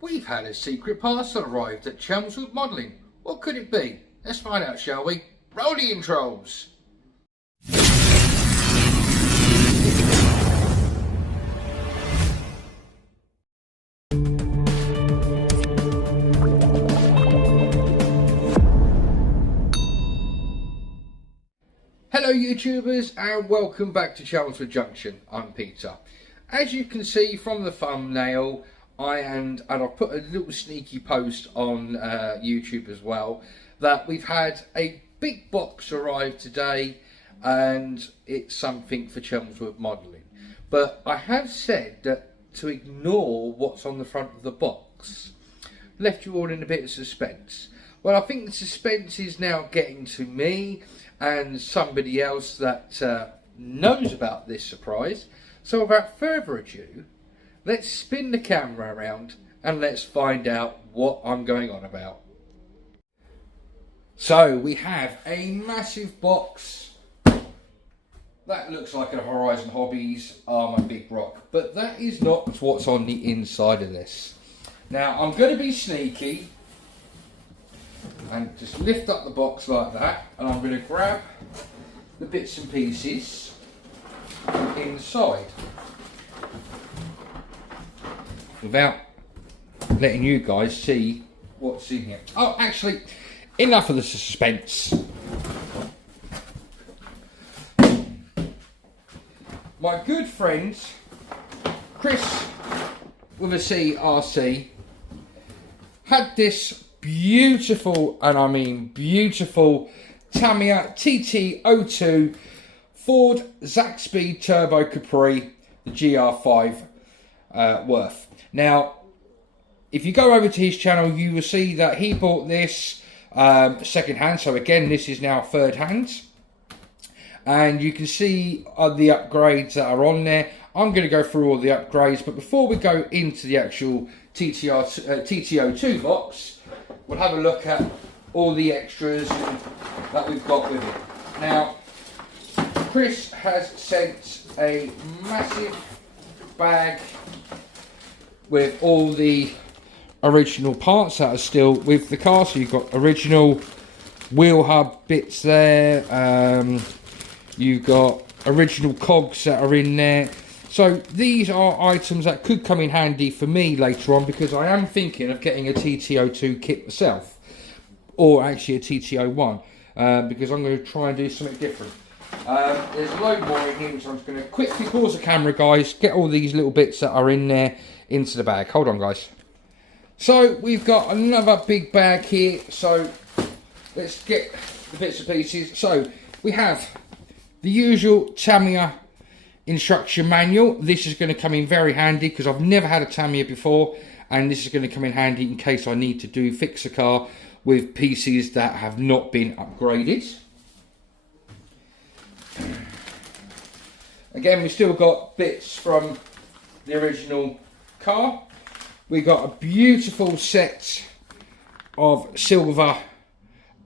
We've had a secret parcel arrived at Chelmswood Modelling. What could it be? Let's find out, shall we? Roll the intros! Hello YouTubers and welcome back to Chelmswood Junction. I'm Peter. As you can see from the thumbnail, and I've put a little sneaky post on YouTube as well, that we've had a big box arrive today and it's something for Chelmswood Modelling. But I have said that to ignore what's on the front of the box. Left you all in a bit of suspense. Well, I think the suspense is now getting to me and somebody else that knows about this surprise. So without further ado, let's spin the camera around and let's find out what I'm going on about. So we have a massive box. That looks like a Horizon Hobbies Armour Big Rock, but that is not what's on the inside of this. Now I'm going to be sneaky and just lift up the box like that, and I'm going to grab the bits and pieces inside without letting you guys see what's in here. Oh, actually, enough of the suspense. My good friend Chriswithac RC had this beautiful, and I mean beautiful, Tamiya TT02 Ford Zaxby Turbo Capri, the GR5 worth. Now, if you go over to his channel, you will see that he bought this second hand. So again, this is now third hand. And you can see the upgrades that are on there. I'm going to go through all the upgrades. But before we go into the actual TT02 box, we'll have a look at all the extras that we've got with it. Now, Chris has sent a massive bag with all the original parts that are still with the car. So you've got original wheel hub bits there, you've got original cogs that are in there. So these are items that could come in handy for me later on, because I am thinking of getting a TT02 kit myself, or actually a TT01, because I'm going to try and do something different. There's a load more in here, so I'm just going to quickly pause the camera, guys, get all these little bits that are in there into the bag. Hold on, guys. So we've got another big bag here, so let's get the bits and pieces. So we have the usual Tamiya instruction manual. This is going to come in very handy because I've never had a Tamiya before, and this is going to come in handy in case I need to fix a car with pieces that have not been upgraded. Again, we've still got bits from the original car. We got a beautiful set of silver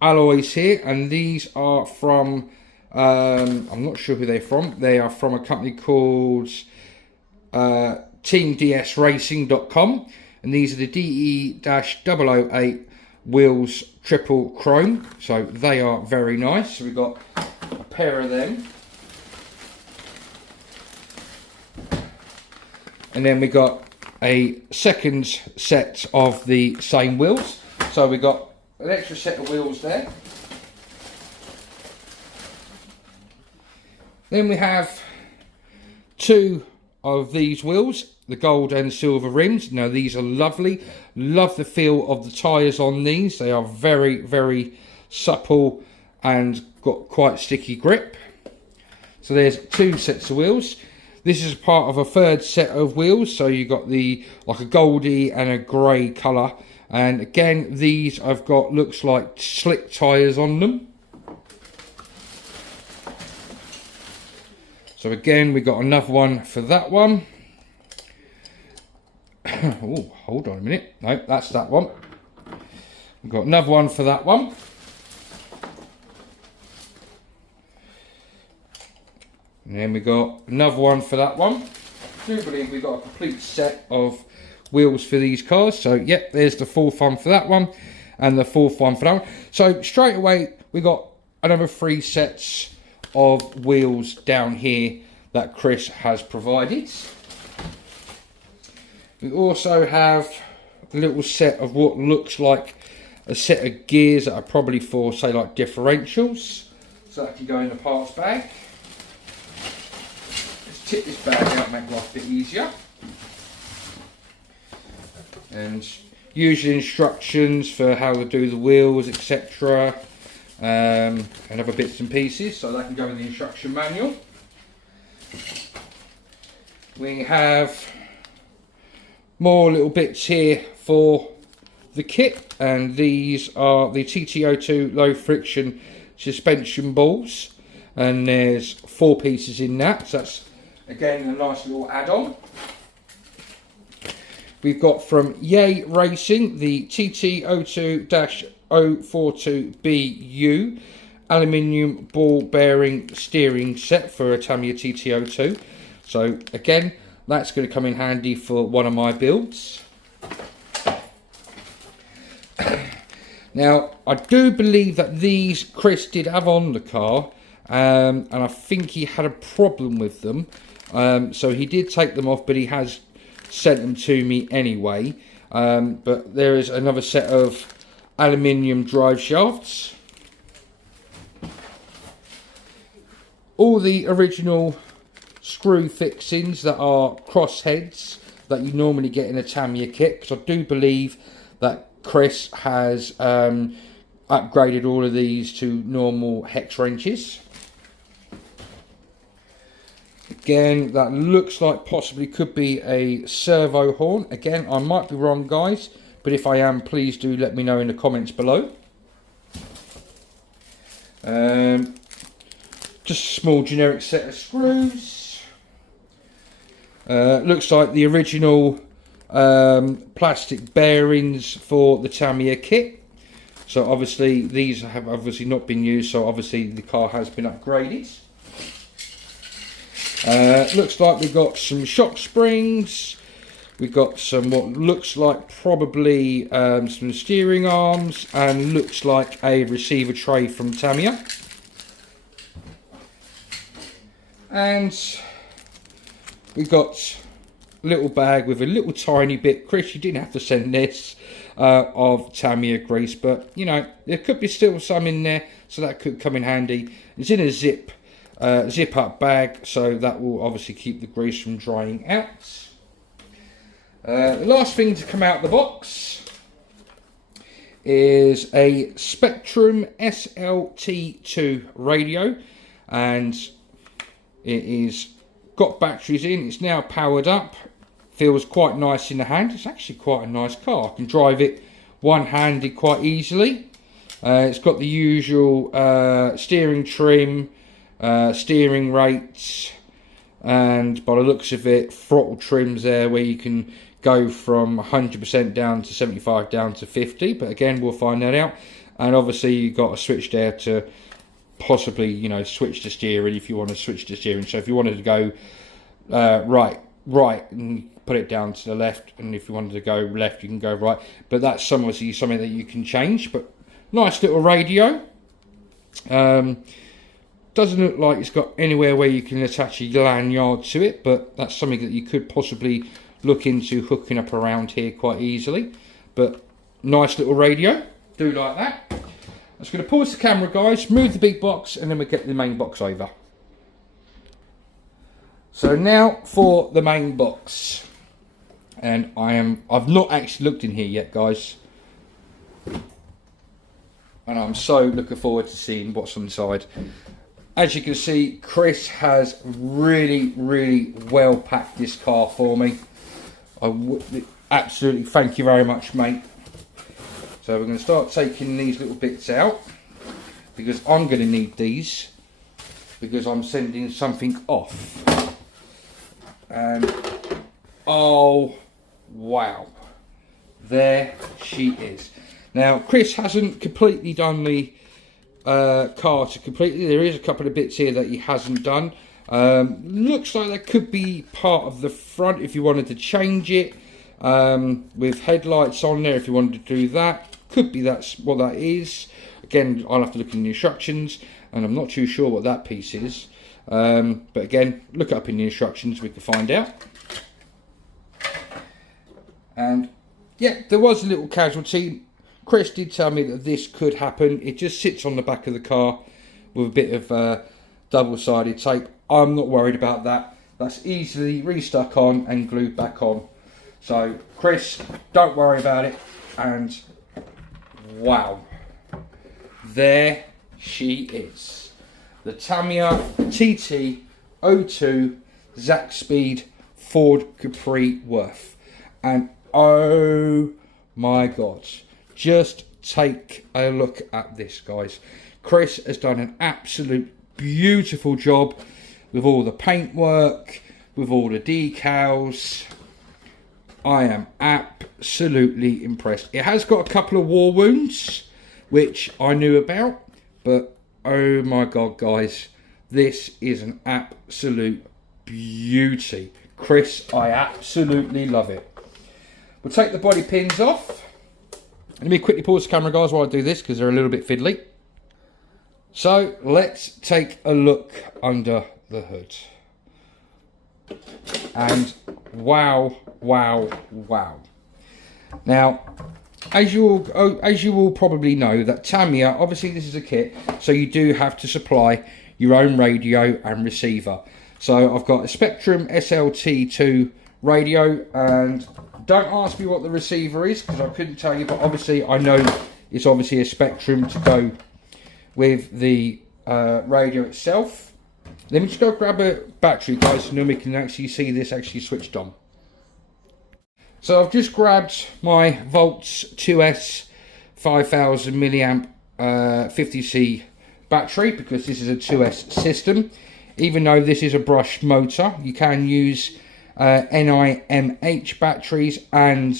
alloys here, and these are from I'm not sure who they're from. They are from a company called teamdsracing.com, and these are the DE-008 wheels triple chrome, so they are very nice. So we've got a pair of them. And then we got a second set of the same wheels. So we got an extra set of wheels there. Then we have two of these wheels, the gold and silver rims. Now these are lovely. Love the feel of the tyres on these. They are very, very supple and got quite sticky grip. So there's two sets of wheels. This is part of a third set of wheels, so you've got the like a goldy and a grey colour, and again these I've got looks like slick tyres on them. So again we got another one for that one. Oh, hold on a minute, no, that's that one. We've got another one for that one. And then we got another one for that one. I do believe we got a complete set of wheels for these cars. So yep, there's the fourth one for that one, and the fourth one for that one. So straight away we got another 3 sets of wheels down here that Chris has provided. We also have a little set of what looks like a set of gears that are probably for, say, like differentials. So that can go in the parts bag. Let's tip this bag out, make life a bit easier. And usually instructions for how to do the wheels, etc. And other bits and pieces, so that can go in the instruction manual. We have more little bits here for the kit, and these are the TT02 low friction suspension balls, and there's 4 pieces in that, so that's again a nice little add-on. We've got from Yay Racing the TT02-042BU aluminium ball bearing steering set for a Tamiya TT02. So again, that's going to come in handy for one of my builds. Now, I do believe that these Chris did have on the car, and I think he had a problem with them. So he did take them off, but he has sent them to me anyway. But there is another set of aluminium drive shafts. All the original screw fixings that are cross heads that you normally get in a Tamiya kit, because I do believe that Chris has upgraded all of these to normal hex wrenches. Again, that looks like possibly could be a servo horn. Again, I might be wrong, guys, but if I am, please do let me know in the comments below. Just a small generic set of screws. Looks like the original plastic bearings for the Tamiya kit. So obviously these have obviously not been used, so obviously the car has been upgraded. Looks like we've got some shock springs. We've got some what looks like probably some steering arms, and looks like a receiver tray from Tamiya. And we've got a little bag with a little tiny bit. Chris, you didn't have to send this of Tamiya grease, but you know, there could be still some in there, so that could come in handy. It's in a zip up bag, so that will obviously keep the grease from drying out. The last thing to come out of the box is a Spectrum SLT2 radio, and it is got batteries in. It's now powered up. Feels quite nice in the hand. It's actually quite a nice car. I can drive it one-handed quite easily. It's got the usual steering trim, steering rates, and by the looks of it, throttle trims there where you can go from 100% down to 75 down to 50. But again, we'll find that out. And obviously, you've got a switch there to possibly, you know, switch the steering if you want to switch the steering. So if you wanted to go right, and put it down to the left, and if you wanted to go left, you can go right. But that's obviously something that you can change. But nice little radio. Doesn't look like it's got anywhere where you can attach a lanyard to it, but that's something that you could possibly look into hooking up around here quite easily. But nice little radio. Do like that. I'm just going to pause the camera, guys, move the big box, and then we'll get the main box over. So now for the main box. And I've not actually looked in here yet, guys. And I'm so looking forward to seeing what's inside. As you can see, Chris has really, really well packed this car for me. Absolutely, thank you very much, mate. So we're going to start taking these little bits out, because I'm going to need these, because I'm sending something off. And oh wow, there she is. Now Chris hasn't completely done the car to completely. There is a couple of bits here that he hasn't done. Looks like that could be part of the front if you wanted to change it. with headlights on there if you wanted to do that. Could be that's what that is. Again, I'll have to look in the instructions, and I'm not too sure what that piece is. But again, look it up in the instructions, we can find out. And yeah, there was a little casualty. Chris did tell me that this could happen. It just sits on the back of the car with a bit of double-sided tape. I'm not worried about that. That's easily restuck on and glued back on. So Chris, don't worry about it. And wow, there she is, the Tamiya TT02 Zac Speed Ford Capri Worth. And oh my god, just take a look at this, guys. Chris has done an absolute beautiful job with all the paintwork, with all the decals. I am absolutely impressed. It has got a couple of war wounds, which I knew about, but oh my god, guys, this is an absolute beauty. Chris, I absolutely love it. We'll take the body pins off. Let me quickly pause the camera, guys, while I do this, because they're a little bit fiddly. So let's take a look under the hood. And wow, wow, wow. Now, as you all probably know, that Tamiya, obviously this is a kit, so you do have to supply your own radio and receiver. So I've got a Spectrum SLT2 radio, and don't ask me what the receiver is because I couldn't tell you, but obviously I know it's obviously a Spectrum to go with the radio itself. Let me just go grab a battery, guys, and then we can actually see this actually switched on. So I've just grabbed my Volts 2S 5000 milliamp 50C battery, because this is a 2S system. Even though this is a brushed motor, you can use NIMH batteries and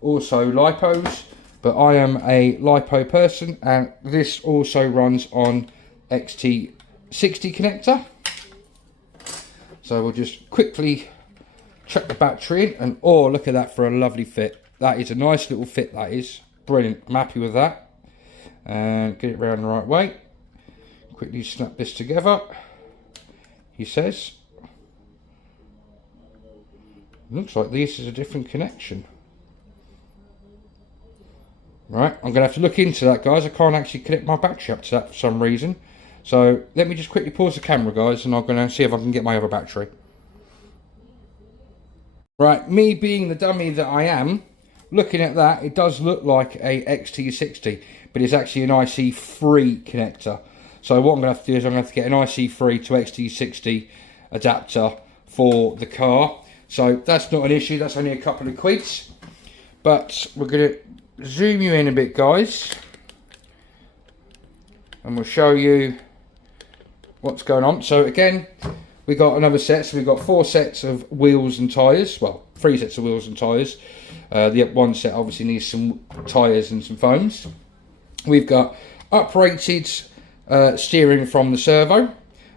also LiPos, but I am a LiPo person, and this also runs on XT60 connector. So we'll just quickly chuck the battery in, and oh, look at that for a lovely fit. That is a nice little fit, that is brilliant. I'm happy with that. And get it round the right way. Quickly snap this together, he says. Looks like this is a different connection. Right, I'm going to have to look into that, guys. I can't actually connect my battery up to that for some reason. So let me just quickly pause the camera, guys, and I'm going to see if I can get my other battery. Right, me being the dummy that I am, looking at that, it does look like a XT60, but it's actually an IC3 connector. So what I'm going to have to do is I'm going to have to get an IC3 to XT60 adapter for the car. So that's not an issue, that's only a couple of quids. But we're going to zoom you in a bit, guys, and we'll show you what's going on. So again, we got another set, so we've got 4 sets of wheels and tyres, well, 3 sets of wheels and tyres. The one set obviously needs some tyres and some foams. We've got uprated steering from the servo.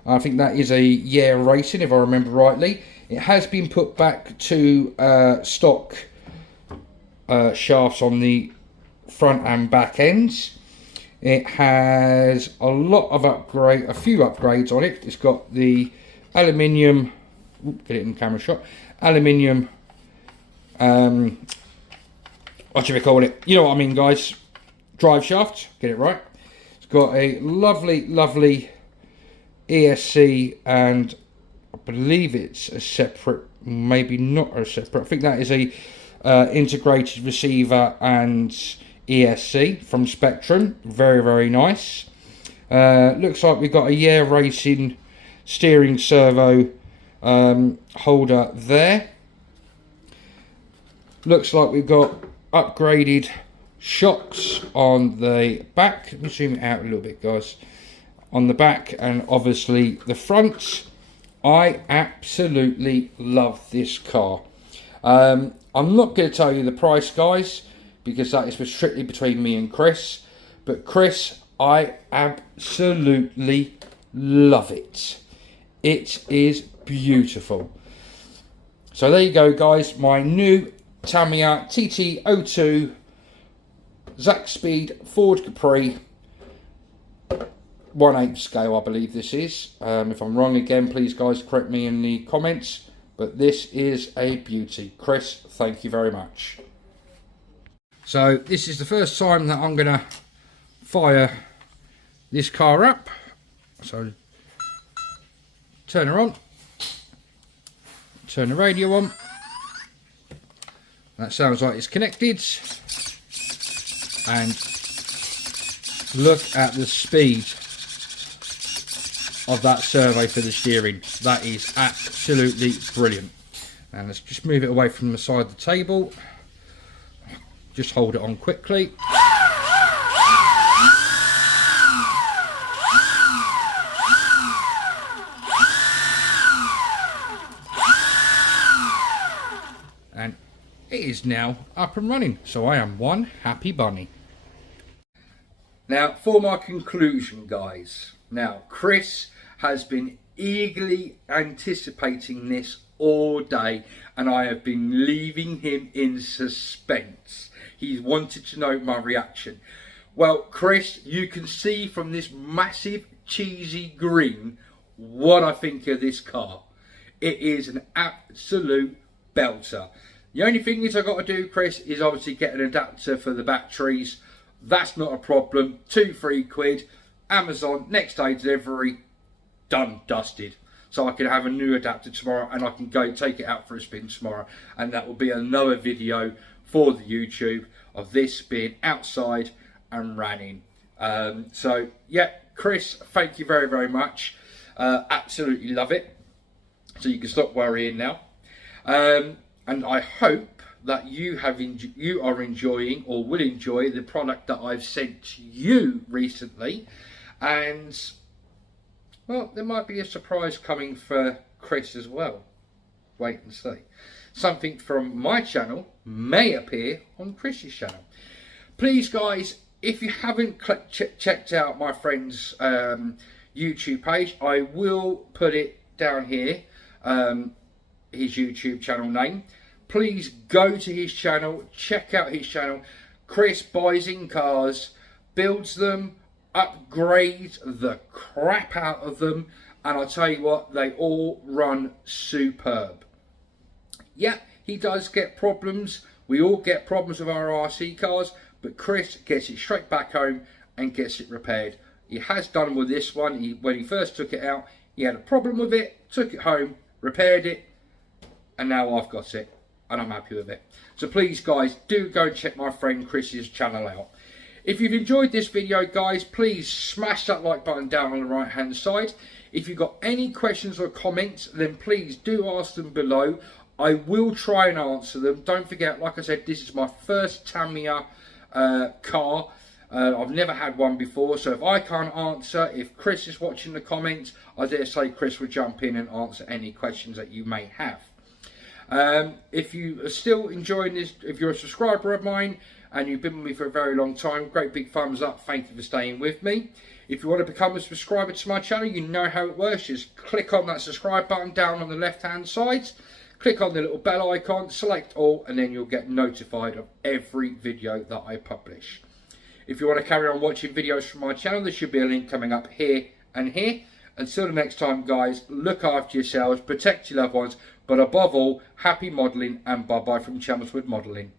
I think that is a Yeah Racing, if I remember rightly. It has been put back to stock shafts on the front and back ends. It has a lot of a few upgrades on it. It's got the aluminium, get it in camera shot, aluminium, what should we call it? You know what I mean, guys. Drive shaft, get it right. It's got a lovely, lovely ESC, and I believe it's a separate, maybe not a separate. I think that is a integrated receiver and ESC from Spectrum. Very, very nice. Looks like we've got a Yeah Racing steering servo holder there. Looks like we've got upgraded shocks on the back. Let me zoom it out a little bit, guys. On the back and obviously the front. I absolutely love this car. I'm not going to tell you the price, guys, because that is strictly between me and Chris. But Chris, I absolutely love it. It is beautiful. So there you go, guys. My new Tamiya TT02 Zack Speed Ford Capri 1/8 scale, I believe this is. If I'm wrong again, please guys correct me in the comments, but this is a beauty. Chris, thank you very much. So this is the first time that I'm gonna fire this car up. So turn her on, turn the radio on. That sounds like it's connected, and look at the speed of that servo for the steering. That is absolutely brilliant. And let's just move it away from the side of the table. Just hold it on quickly. And it is now up and running. So I am one happy bunny. Now for my conclusion, guys. Now Chris has been eagerly anticipating this all day, and I have been leaving him in suspense. He's wanted to know my reaction. Well, Chris, you can see from this massive cheesy green what I think of this car. It is an absolute belter. The only thing is I've got to do, Chris, is obviously get an adapter for the batteries. That's not a problem. 2-3 quid. Amazon, next day delivery, done, dusted. So I can have a new adapter tomorrow, and I can go take it out for a spin tomorrow, and that will be another video for the YouTube of this being outside and running. So yeah, Chris, thank you very, very much. Absolutely love it. So you can stop worrying now. And I hope that you are enjoying or will enjoy the product that I've sent to you recently. And well, there might be a surprise coming for Chris as well. Wait and see. Something from my channel may appear on Chris's channel. Please guys, if you haven't checked out my friend's YouTube page, I will put it down here, his YouTube channel name. Please go to his channel, check out his channel. Chris buys in cars, builds them, upgrades the crap out of them, and I tell you what, they all run superb. Yeah, he does get problems. We all get problems with our RC cars, but Chris gets it straight back home and gets it repaired. He has done with this one. When he first took it out, he had a problem with it, took it home, repaired it, and now I've got it, and I'm happy with it. So please guys, do go and check my friend Chris's channel out. If you've enjoyed this video, guys, please smash that like button down on the right hand side. If you've got any questions or comments, then please do ask them below. I will try and answer them. Don't forget, like I said, this is my first Tamiya car. I've never had one before, so if I can't answer, if Chris is watching the comments, I dare say Chris will jump in and answer any questions that you may have. If you are still enjoying this, if you're a subscriber of mine and you've been with me for a very long time, great big thumbs up. Thank you for staying with me. If you want to become a subscriber to my channel, you know how it works. Just click on that subscribe button down on the left hand side, click on the little bell icon, select all, and then you'll get notified of every video that I publish. If you want to carry on watching videos from my channel, there should be a link coming up here and here. Until the next time, guys, look after yourselves, protect your loved ones, but above all, happy modelling, and bye-bye from Chelmswood Modelling.